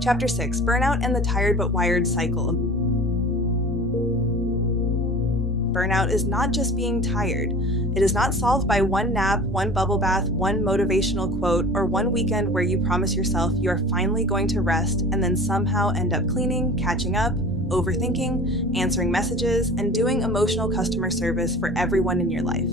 Chapter 6, Burnout and the Tired but Wired Cycle. Burnout is not just being tired. It is not solved by one nap, one bubble bath, one motivational quote, or one weekend where you promise yourself you are finally going to rest and then somehow end up cleaning, catching up, overthinking, answering messages, and doing emotional customer service for everyone in your life.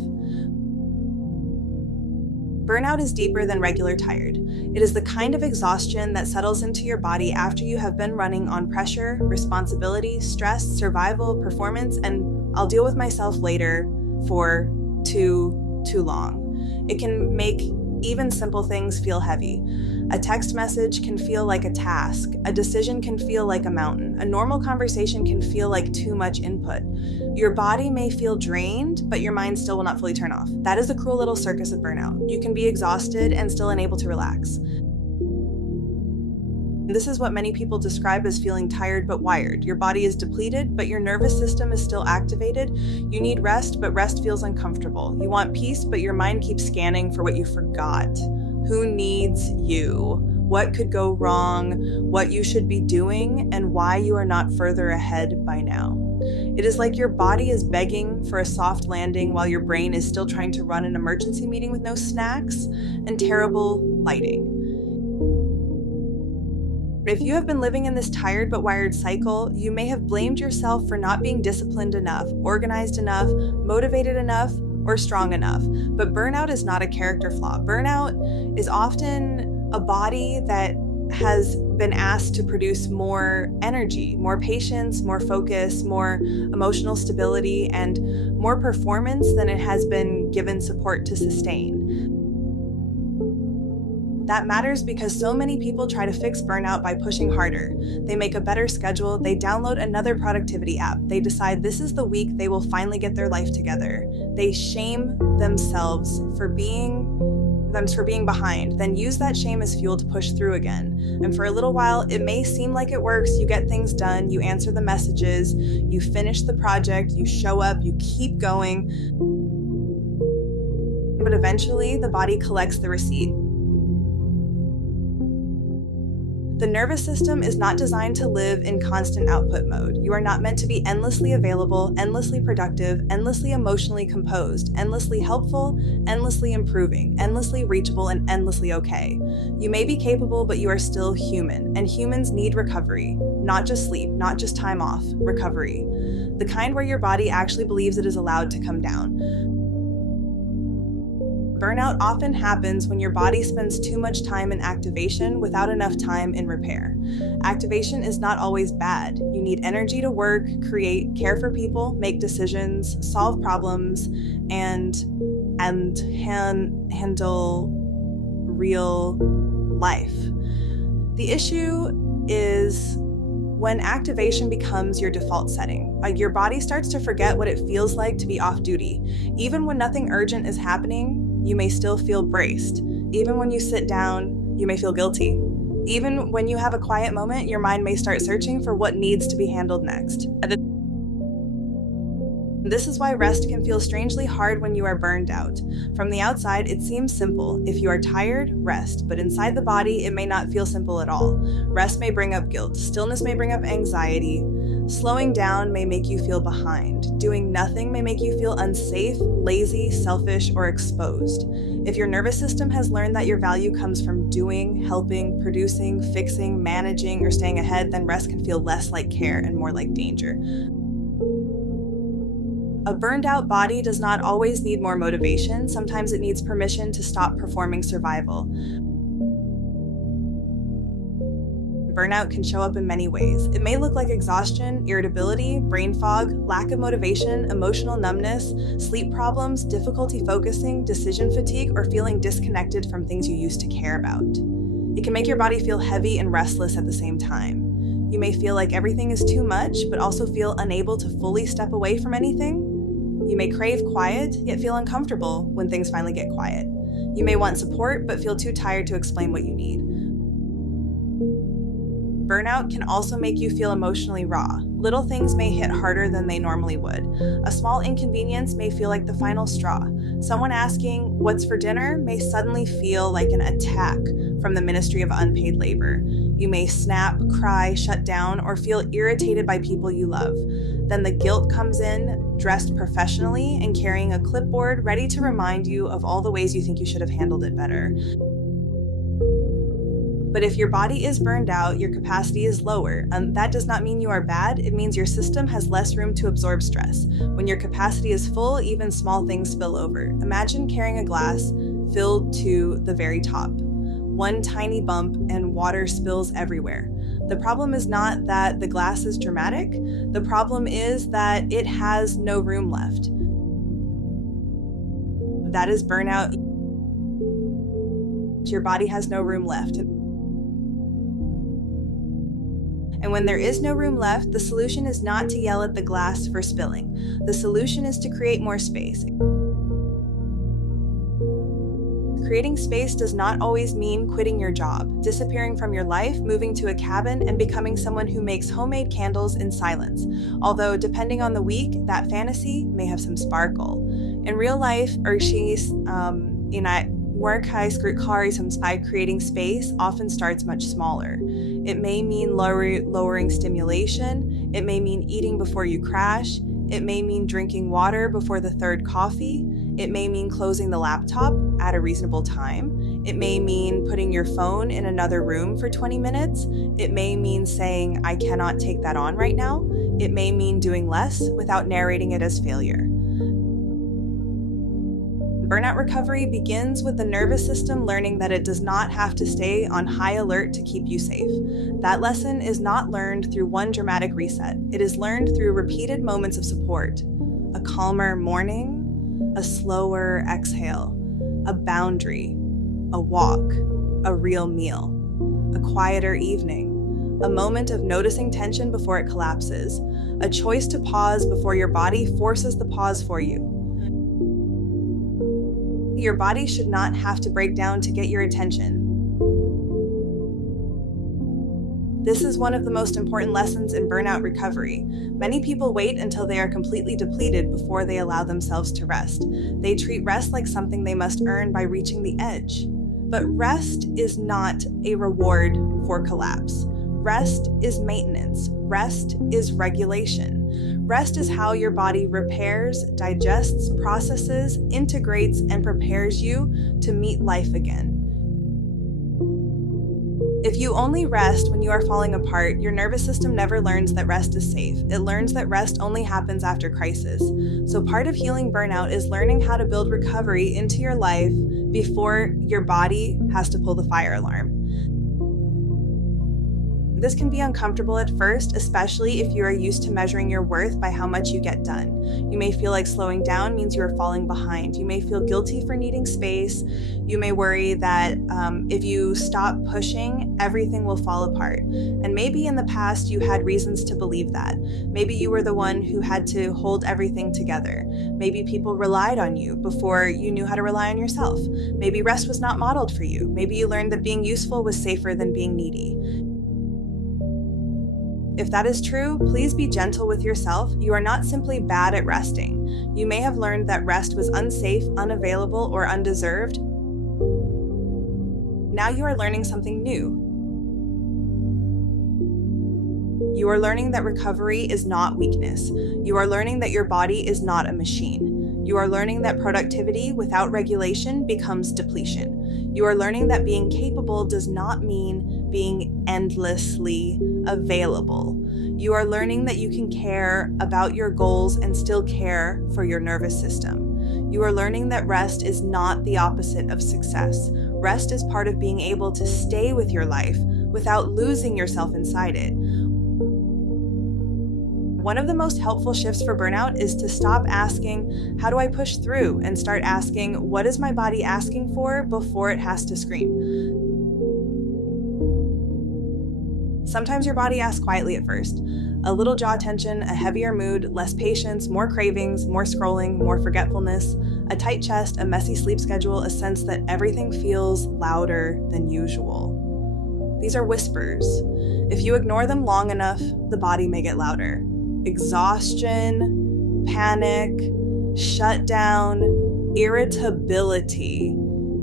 Burnout is deeper than regular tired. It is the kind of exhaustion that settles into your body after you have been running on pressure, responsibility, stress, survival, performance, and I'll deal with myself later for too long. It can make even simple things feel heavy. A text message can feel like a task. A decision can feel like a mountain. A normal conversation can feel like too much input. Your body may feel drained, but your mind still will not fully turn off. That is the cruel little circus of burnout. You can be exhausted and still unable to relax. This is what many people describe as feeling tired but wired. Your body is depleted, but your nervous system is still activated. You need rest, but rest feels uncomfortable. You want peace, but your mind keeps scanning for what you forgot. Who needs you? What could go wrong? What you should be doing? And why you are not further ahead by now. It is like your body is begging for a soft landing while your brain is still trying to run an emergency meeting with no snacks and terrible lighting. If you have been living in this tired but wired cycle, you may have blamed yourself for not being disciplined enough, organized enough, motivated enough, or strong enough. But burnout is not a character flaw. Burnout is often a body that has been asked to produce more energy, more patience, more focus, more emotional stability, and more performance than it has been given support to sustain. That matters because so many people try to fix burnout by pushing harder. They make a better schedule, they download another productivity app, they decide this is the week they will finally get their life together. They shame themselves for being behind, then use that shame as fuel to push through again. And for a little while, it may seem like it works, you get things done, you answer the messages, you finish the project, you show up, you keep going. But eventually, the body collects the receipt. The nervous system is not designed to live in constant output mode. You are not meant to be endlessly available, endlessly productive, endlessly emotionally composed, endlessly helpful, endlessly improving, endlessly reachable, and endlessly okay. You may be capable, but you are still human, and humans need recovery. Not just sleep, not just time off, recovery. The kind where your body actually believes it is allowed to come down. Burnout often happens when your body spends too much time in activation without enough time in repair. Activation is not always bad. You need energy to work, create, care for people, make decisions, solve problems, and handle real life. The issue is when activation becomes your default setting. Your body starts to forget what it feels like to be off duty. Even when nothing urgent is happening, you may still feel braced. Even when you sit down, you may feel guilty. Even when you have a quiet moment, your mind may start searching for what needs to be handled next. This is why rest can feel strangely hard when you are burned out. From the outside, it seems simple. If you are tired, rest. But inside the body, it may not feel simple at all. Rest may bring up guilt. Stillness may bring up anxiety. Slowing down may make you feel behind. Doing nothing may make you feel unsafe, lazy, selfish, or exposed. If your nervous system has learned that your value comes from doing, helping, producing, fixing, managing, or staying ahead, then rest can feel less like care and more like danger. A burned out body does not always need more motivation. Sometimes it needs permission to stop performing survival. Burnout can show up in many ways. It may look like exhaustion, irritability, brain fog, lack of motivation, emotional numbness, sleep problems, difficulty focusing, decision fatigue, or feeling disconnected from things you used to care about. It can make your body feel heavy and restless at the same time. You may feel like everything is too much, but also feel unable to fully step away from anything. You may crave quiet, yet feel uncomfortable when things finally get quiet. You may want support, but feel too tired to explain what you need. Burnout can also make you feel emotionally raw. Little things may hit harder than they normally would. A small inconvenience may feel like the final straw. Someone asking, "What's for dinner?" may suddenly feel like an attack from the Ministry of Unpaid Labor. You may snap, cry, shut down, or feel irritated by people you love. Then the guilt comes in, dressed professionally and carrying a clipboard, ready to remind you of all the ways you think you should have handled it better. But if your body is burned out, your capacity is lower. That does not mean you are bad. It means your system has less room to absorb stress. When your capacity is full, even small things spill over. Imagine carrying a glass filled to the very top. One tiny bump and water spills everywhere. The problem is not that the glass is dramatic. The problem is that it has no room left. That is burnout. Your body has no room left. And when there is no room left, the solution is not to yell at the glass for spilling. The solution is to create more space. Creating space does not always mean quitting your job, disappearing from your life, moving to a cabin, and becoming someone who makes homemade candles in silence. Although, depending on the week, that fantasy may have some sparkle. In real life, creating space often starts much smaller. It may mean lowering stimulation. It may mean eating before you crash. It may mean drinking water before the third coffee. It may mean closing the laptop at a reasonable time. It may mean putting your phone in another room for 20 minutes. It may mean saying, "I cannot take that on right now." It may mean doing less without narrating it as failure. Burnout recovery begins with the nervous system learning that it does not have to stay on high alert to keep you safe. That lesson is not learned through one dramatic reset. It is learned through repeated moments of support. A calmer morning, a slower exhale, a boundary, a walk, a real meal, a quieter evening, a moment of noticing tension before it collapses, a choice to pause before your body forces the pause for you. Your body should not have to break down to get your attention. This is one of the most important lessons in burnout recovery. Many people wait until they are completely depleted before they allow themselves to rest. They treat rest like something they must earn by reaching the edge. But rest is not a reward for collapse. Rest is maintenance. Rest is regulation. Rest is how your body repairs, digests, processes, integrates, and prepares you to meet life again. If you only rest when you are falling apart, your nervous system never learns that rest is safe. It learns that rest only happens after crisis. So part of healing burnout is learning how to build recovery into your life before your body has to pull the fire alarm. This can be uncomfortable at first, especially if you are used to measuring your worth by how much you get done. You may feel like slowing down means you are falling behind. You may feel guilty for needing space. You may worry that if you stop pushing, everything will fall apart. And maybe in the past you had reasons to believe that. Maybe you were the one who had to hold everything together. Maybe people relied on you before you knew how to rely on yourself. Maybe rest was not modeled for you. Maybe you learned that being useful was safer than being needy. If that is true, please be gentle with yourself. You are not simply bad at resting. You may have learned that rest was unsafe, unavailable, or undeserved. Now you are learning something new. You are learning that recovery is not weakness. You are learning that your body is not a machine. You are learning that productivity without regulation becomes depletion. You are learning that being capable does not mean being endlessly available. You are learning that you can care about your goals and still care for your nervous system. You are learning that rest is not the opposite of success. Rest is part of being able to stay with your life without losing yourself inside it. One of the most helpful shifts for burnout is to stop asking, "How do I push through?" and start asking, "What is my body asking for?" before it has to scream. Sometimes your body asks quietly at first. A little jaw tension, a heavier mood, less patience, more cravings, more scrolling, more forgetfulness, a tight chest, a messy sleep schedule, a sense that everything feels louder than usual. These are whispers. If you ignore them long enough, the body may get louder. Exhaustion, panic, shutdown, irritability,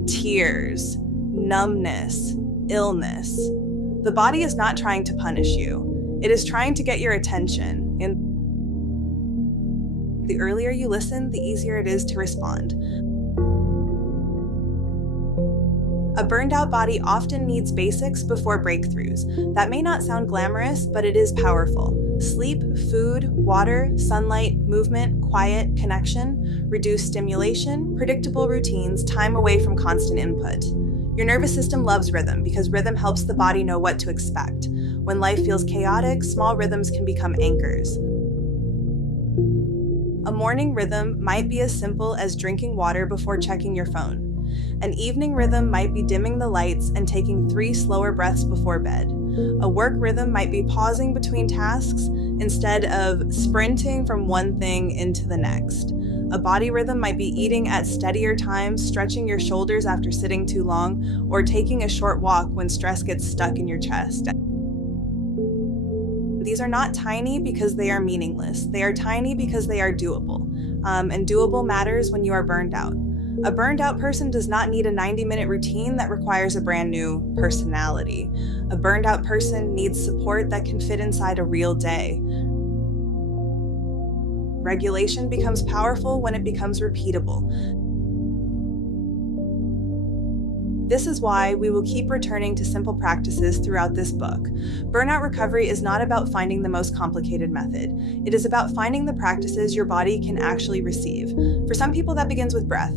tears, numbness, illness. The body is not trying to punish you. It is trying to get your attention. And the earlier you listen, the easier it is to respond. A burned out body often needs basics before breakthroughs. That may not sound glamorous, but it is powerful. Sleep, food, water, sunlight, movement, quiet, connection, reduced stimulation, predictable routines, time away from constant input. Your nervous system loves rhythm because rhythm helps the body know what to expect. When life feels chaotic, small rhythms can become anchors. A morning rhythm might be as simple as drinking water before checking your phone. An evening rhythm might be dimming the lights and taking 3 slower breaths before bed. A work rhythm might be pausing between tasks instead of sprinting from one thing into the next. A body rhythm might be eating at steadier times, stretching your shoulders after sitting too long, or taking a short walk when stress gets stuck in your chest. These are not tiny because they are meaningless. They are tiny because they are doable. And doable matters when you are burned out. A burned out person does not need a 90-minute routine that requires a brand new personality. A burned out person needs support that can fit inside a real day. Regulation becomes powerful when it becomes repeatable. This is why we will keep returning to simple practices throughout this book. Burnout recovery is not about finding the most complicated method. It is about finding the practices your body can actually receive. For some people, that begins with breath.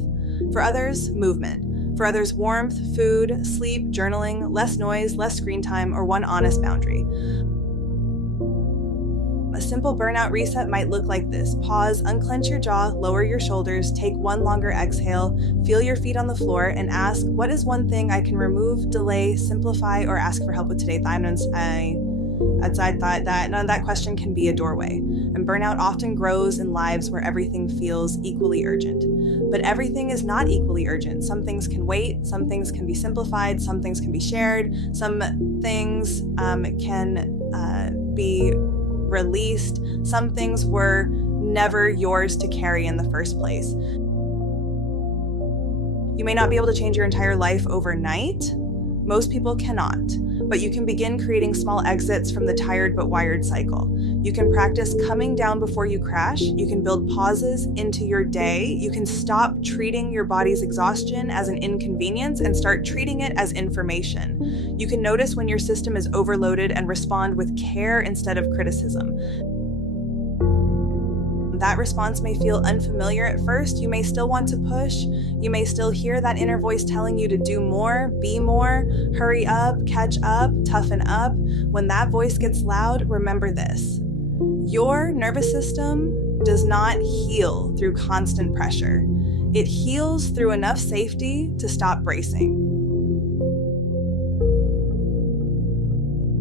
For others, movement. For others, warmth, food, sleep, journaling, less noise, less screen time, or one honest boundary. A simple burnout reset might look like this. Pause, unclench your jaw, lower your shoulders, take one longer exhale, feel your feet on the floor, and ask, what is one thing I can remove, delay, simplify, or ask for help with today? That question can be a doorway. And burnout often grows in lives where everything feels equally urgent. But everything is not equally urgent. Some things can wait, some things can be simplified, some things can be shared, some things can be released. Some things were never yours to carry in the first place. You may not be able to change your entire life overnight. Most people cannot, but you can begin creating small exits from the tired but wired cycle. You can practice coming down before you crash. You can build pauses into your day. You can stop treating your body's exhaustion as an inconvenience and start treating it as information. You can notice when your system is overloaded and respond with care instead of criticism. That response may feel unfamiliar at first. You may still want to push. You may still hear that inner voice telling you to do more, be more, hurry up, catch up, toughen up. When that voice gets loud, remember this. Your nervous system does not heal through constant pressure. It heals through enough safety to stop bracing.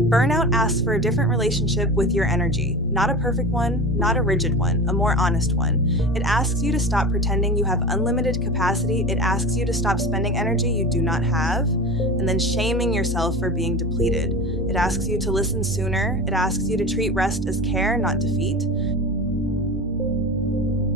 Burnout asks for a different relationship with your energy, not a perfect one, not a rigid one, a more honest one. It asks you to stop pretending you have unlimited capacity. It asks you to stop spending energy you do not have, and then shaming yourself for being depleted. It asks you to listen sooner. It asks you to treat rest as care, not defeat.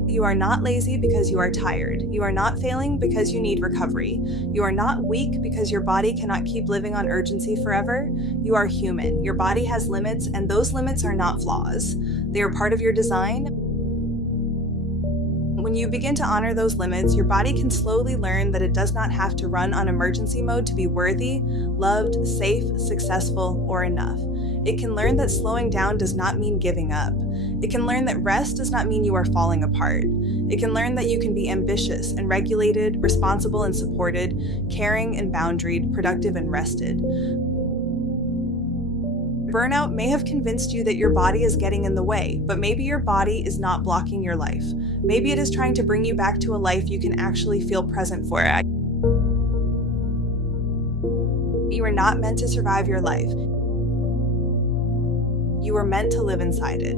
You are not lazy because you are tired. You are not failing because you need recovery. You are not weak because your body cannot keep living on urgency forever. You are human. Your body has limits, and those limits are not flaws. They are part of your design. When you begin to honor those limits, your body can slowly learn that it does not have to run on emergency mode to be worthy, loved, safe, successful, or enough. It can learn that slowing down does not mean giving up. It can learn that rest does not mean you are falling apart. It can learn that you can be ambitious and regulated, responsible and supported, caring and boundaried, productive and rested. Burnout may have convinced you that your body is getting in the way, but maybe your body is not blocking your life. Maybe it is trying to bring you back to a life you can actually feel present for. You are not meant to survive your life. You are meant to live inside it.